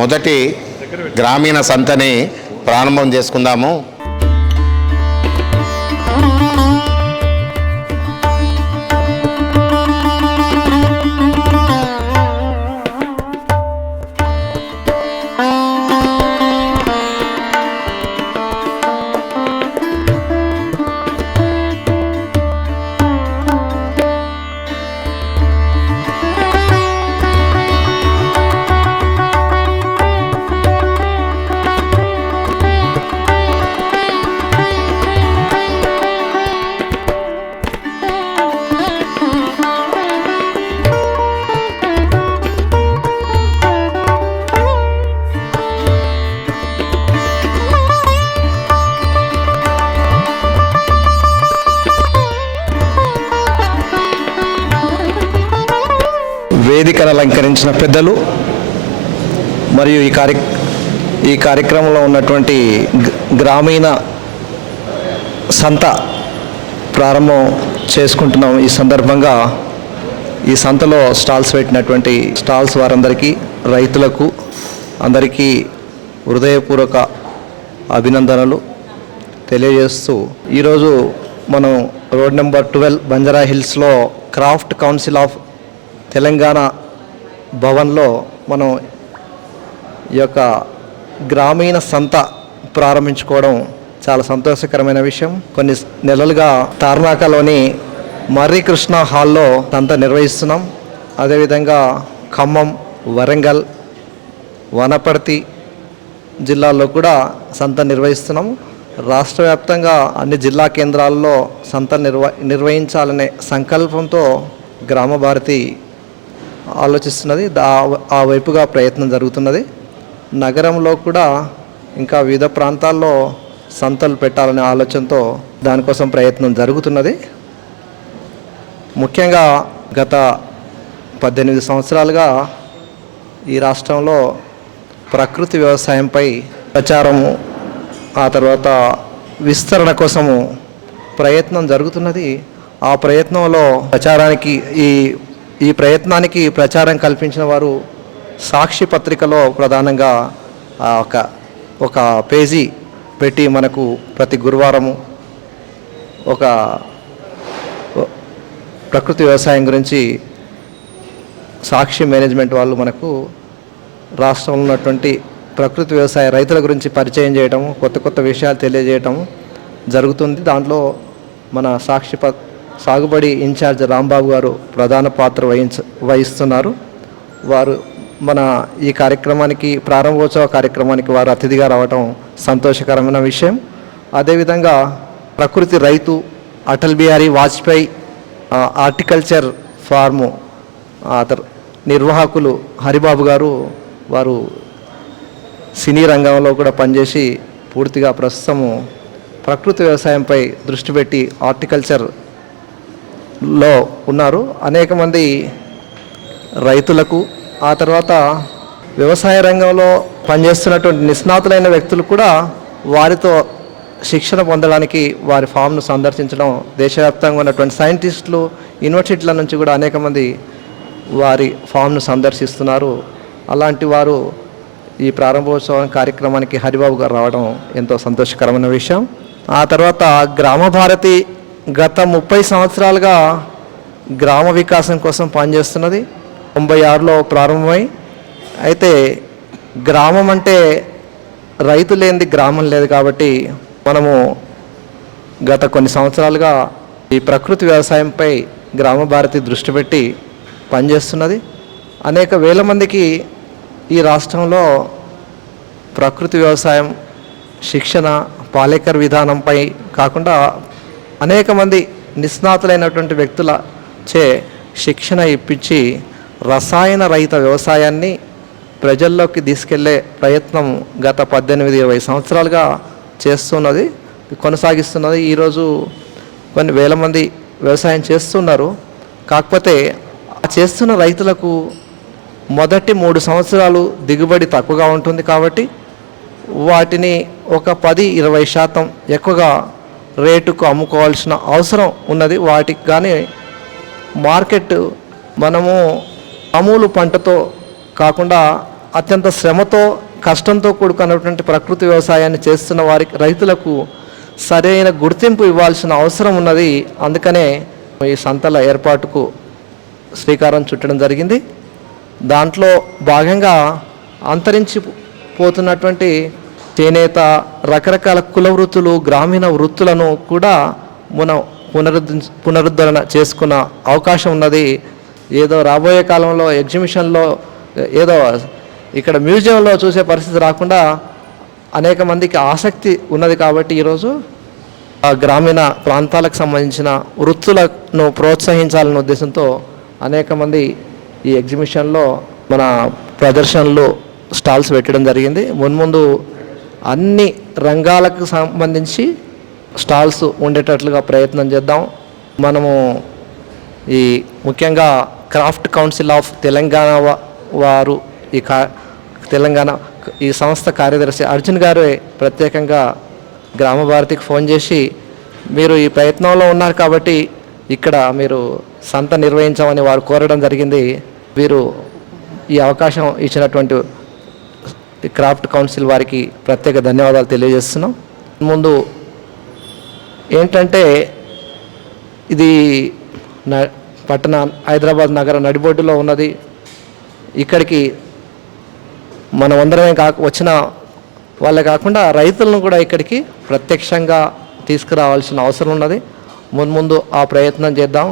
మొదటి గ్రామీణ సంతని ప్రారంభం చేసుకుందాము. వేదికను అలంకరించిన పెద్దలు మరియు ఈ కార్యక్రమంలో ఉన్నటువంటి గ్రామీణ సంత ప్రారంభం చేసుకుంటున్నాం. ఈ సందర్భంగా ఈ సంతలో స్టాల్స్ పెట్టినటువంటి స్టాల్స్ వారందరికీ, రైతులకు అందరికీ హృదయపూర్వక అభినందనలు తెలియజేస్తూ, ఈరోజు మనం రోడ్ నెంబర్ 12 బంజారా హిల్స్లో క్రాఫ్ట్ కౌన్సిల్ ఆఫ్ తెలంగాణ భవన్లో మనం ఈ యొక్క గ్రామీణ సంత ప్రారంభించుకోవడం చాలా సంతోషకరమైన విషయం. కొన్ని నెలలుగా తార్నాకలోని మర్రి కృష్ణ హాల్లో సంత నిర్వహిస్తున్నాం. అదేవిధంగా ఖమ్మం, వరంగల్, వనపర్తి జిల్లాల్లో కూడా సంత నిర్వహిస్తున్నాం. రాష్ట్ర వ్యాప్తంగా అన్ని జిల్లా కేంద్రాల్లో సంత నిర్వహించాలనే సంకల్పంతో గ్రామ భారతి ఆలోచిస్తున్నది. ఆ వైపుగా ప్రయత్నం జరుగుతున్నది. నగరంలో కూడా ఇంకా వివిధ ప్రాంతాల్లో సంతలు పెట్టాలనే ఆలోచనతో దానికోసం ప్రయత్నం జరుగుతున్నది. ముఖ్యంగా గత 18 సంవత్సరాలుగా ఈ రాష్ట్రంలో ప్రకృతి వ్యవసాయంపై ప్రచారము, ఆ తర్వాత విస్తరణ కోసము ప్రయత్నం జరుగుతున్నది. ఆ ప్రయత్నంలో ఈ ప్రయత్నానికి ప్రచారం కల్పించిన వారు సాక్షి పత్రికలో ప్రధానంగా ఒక పేజీ పెట్టి మనకు ప్రతి గురువారము ఒక ప్రకృతి వ్యవసాయం గురించి సాక్షి మేనేజ్మెంట్ వాళ్ళు మనకు రాష్ట్రంలో ఉన్నటువంటి ప్రకృతి వ్యవసాయ రైతుల గురించి పరిచయం చేయటము, కొత్త కొత్త విషయాలు తెలియజేయటం జరుగుతుంది. దాంట్లో మన సాగుబడి ఇన్ఛార్జ్ రాంబాబు గారు ప్రధాన పాత్ర వహిస్తున్నారు. వారు మన ఈ కార్యక్రమానికి, ప్రారంభోత్సవ కార్యక్రమానికి వారు అతిథిగా రావటం సంతోషకరమైన విషయం. అదేవిధంగా ప్రకృతి రైతు అటల్ బిహారీ వాజ్పేయి హార్టికల్చర్ ఫార్ము నిర్వాహకులు హరిబాబు గారు, వారు సినీ రంగంలో కూడా పనిచేసి పూర్తిగా ప్రస్తుతము ప్రకృతి వ్యవసాయంపై దృష్టి పెట్టి హార్టికల్చర్లో ఉన్నారు. అనేక మంది రైతులకు, ఆ తర్వాత వ్యవసాయ రంగంలో పనిచేస్తున్నటువంటి నిష్ణాతులైన వ్యక్తులు కూడా వారితో శిక్షణ పొందడానికి వారి ఫామ్ను సందర్శించడం, దేశవ్యాప్తంగా ఉన్నటువంటి సైంటిస్టులు, యూనివర్సిటీల నుంచి కూడా అనేక మంది వారి ఫామ్ను సందర్శిస్తున్నారు. అలాంటి వారు ఈ ప్రారంభోత్సవం కార్యక్రమానికి హరిబాబు గారు రావడం ఎంతో సంతోషకరమైన విషయం. ఆ తర్వాత గ్రామ భారతి గత 30 సంవత్సరాలుగా గ్రామ వికాసం కోసం పనిచేస్తున్నది. 96లో ప్రారంభమై, అయితే గ్రామం అంటే రైతు లేనిది గ్రామం లేదు కాబట్టి మనము గత కొన్ని సంవత్సరాలుగా ఈ ప్రకృతి వ్యవసాయంపై గ్రామ భారతి దృష్టి పెట్టి పనిచేస్తున్నది. అనేక వేల మందికి ఈ రాష్ట్రంలో ప్రకృతి వ్యవసాయం శిక్షణ, పాలేకర్ విధానంపై కాకుండా అనేక మంది నిష్ణాతులైనటువంటి వ్యక్తుల చే శిక్షణ ఇప్పించి రసాయన రహిత వ్యవసాయాన్ని ప్రజల్లోకి తీసుకెళ్లే ప్రయత్నం గత 18-20 సంవత్సరాలుగా చేస్తున్నది, కొనసాగిస్తున్నది. ఈరోజు కొన్ని వేల మంది వ్యవసాయం చేస్తున్నారు. కాకపోతే చేస్తున్న రైతులకు మొదటి 3 సంవత్సరాలు దిగుబడి తక్కువగా ఉంటుంది కాబట్టి వాటిని ఒక 10-20% ఎక్కువగా రేటుకు అమ్ముకోవాల్సిన అవసరం ఉన్నది. వాటికి కానీ మార్కెట్ మనము మామూలు పంటతో కాకుండా అత్యంత శ్రమతో కష్టంతో కూడుకున్నటువంటి ప్రకృతి వ్యవసాయాన్ని చేస్తున్న వారికి రైతులకు సరైన గుర్తింపు ఇవ్వాల్సిన అవసరం ఉన్నది. అందుకనే ఈ సంతల ఏర్పాటుకు శ్రీకారం చుట్టడం జరిగింది. దాంట్లో భాగంగా అంతరించిపోతున్నటువంటి చేనేత, రకరకాల కుల వృత్తులు, గ్రామీణ వృత్తులను కూడా మనం పునరుద్ధరణ చేసుకున్న అవకాశం ఉన్నది. ఏదో రాబోయే కాలంలో ఎగ్జిబిషన్లో ఏదో ఇక్కడ మ్యూజియంలో చూసే పరిస్థితి రాకుండా అనేక మందికి ఆసక్తి ఉన్నది. కాబట్టి ఈరోజు ఆ గ్రామీణ ప్రాంతాలకు సంబంధించిన వృత్తులను ప్రోత్సహించాలనే ఉద్దేశంతో అనేక మంది ఈ ఎగ్జిబిషన్లో మన ప్రదర్శనలు స్టాల్స్ పెట్టడం జరిగింది. మున్ముందు అన్ని రంగాలకు సంబంధించి స్టాల్స్ ఉండేటట్లుగా ప్రయత్నం చేద్దాం. మనము ఈ ముఖ్యంగా క్రాఫ్ట్ కౌన్సిల్ ఆఫ్ తెలంగాణ వారు తెలంగాణ ఈ సంస్థ కార్యదర్శి అర్జున్ గారు ప్రత్యేకంగా గ్రామ భారతికి ఫోన్ చేసి మీరు ఈ ప్రయత్నంలో ఉన్నారు కాబట్టి ఇక్కడ మీరు సంత నిర్వహించమని వారు కోరడం జరిగింది. వీరు ఈ అవకాశం ఇచ్చినటువంటి క్రాఫ్ట్ కౌన్సిల్ వారికి ప్రత్యేక ధన్యవాదాలు తెలియజేస్తున్నాం. ముందు ఏంటంటే ఇది పట్టణ హైదరాబాద్ నగర నడిబొడ్డులో ఉన్నది. ఇక్కడికి మనమందరమే వచ్చిన వాళ్ళే కాకుండా రైతులను కూడా ఇక్కడికి ప్రత్యక్షంగా తీసుకురావాల్సిన అవసరం ఉన్నది. ముందు ఆ ప్రయత్నం చేద్దాం.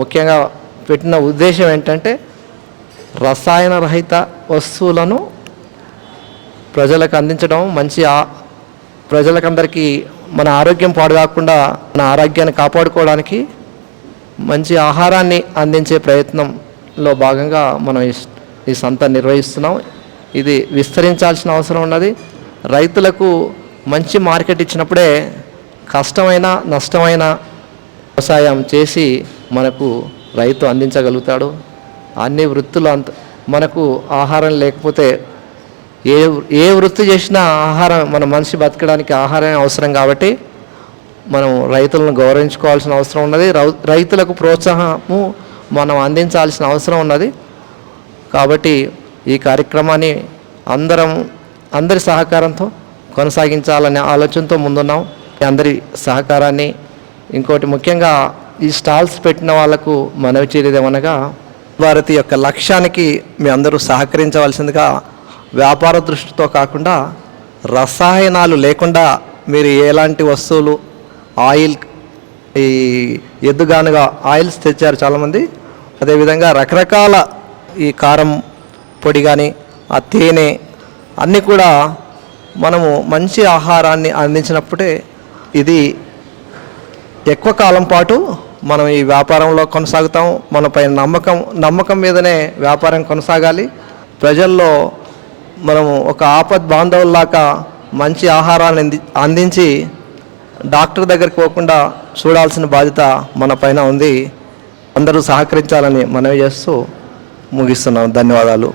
ముఖ్యంగా పెట్టిన ఉద్దేశం ఏంటంటే రసాయన రహిత వస్తువులను ప్రజలకు అందించడం, ప్రజలకందరికీ మన ఆరోగ్యం పాడు కాకుండా మన ఆరోగ్యాన్ని కాపాడుకోవడానికి మంచి ఆహారాన్ని అందించే ప్రయత్నంలో భాగంగా మనం ఈ సంత నిర్వహిస్తున్నాం. ఇది విస్తరించాల్సిన అవసరం ఉన్నది. రైతులకు మంచి మార్కెట్ ఇచ్చినప్పుడే కష్టమైన నష్టమైన వ్యవసాయం చేసి మనకు రైతు అందించగలుగుతాడు. అన్ని వృత్తులు మనకు ఆహారం లేకపోతే ఏ వృత్తి చేసినా ఆహారం, మన మనిషి బతకడానికి ఆహారమే అవసరం. కాబట్టి మనం రైతులను గౌరవించుకోవాల్సిన అవసరం ఉన్నది. రైతులకు ప్రోత్సాహము మనం అందించాల్సిన అవసరం ఉన్నది. కాబట్టి ఈ కార్యక్రమాన్ని అందరి సహకారంతో కొనసాగించాలనే ఆలోచనతో ముందున్నాం. అందరి సహకారాన్ని, ఇంకోటి ముఖ్యంగా ఈ స్టాల్స్ పెట్టిన వాళ్లకు మనవి చేయలేదేమనగా భారతి యొక్క లక్ష్యానికి మీ అందరూ సహకరించవలసిందిగా, వ్యాపార దృష్టితో కాకుండా రసాయనాలు లేకుండా మీరు ఎలాంటి వస్తువులు, ఆయిల్, ఈ ఎద్దుగానుగా ఆయిల్స్ తెచ్చారు చాలామంది. అదేవిధంగా రకరకాల ఈ కారం పొడి కానీ, ఆ తేనె అన్నీ కూడా మనము మంచి ఆహారాన్ని అందించినప్పుడే ఇది ఎక్కువ కాలం పాటు మనం ఈ వ్యాపారంలో కొనసాగుతాం. మనపై నమ్మకం మీదనే వ్యాపారం కొనసాగాలి. ప్రజల్లో మనము ఒక ఆపద్ బాంధవుల్లాగా మంచి ఆహారాన్ని అందించి డాక్టర్ దగ్గరికి పోకుండా చూడాల్సిన బాధ్యత మన పైన ఉంది. అందరూ సహకరించాలని మనవి చేస్తూ ముగిస్తున్నాం. ధన్యవాదాలు.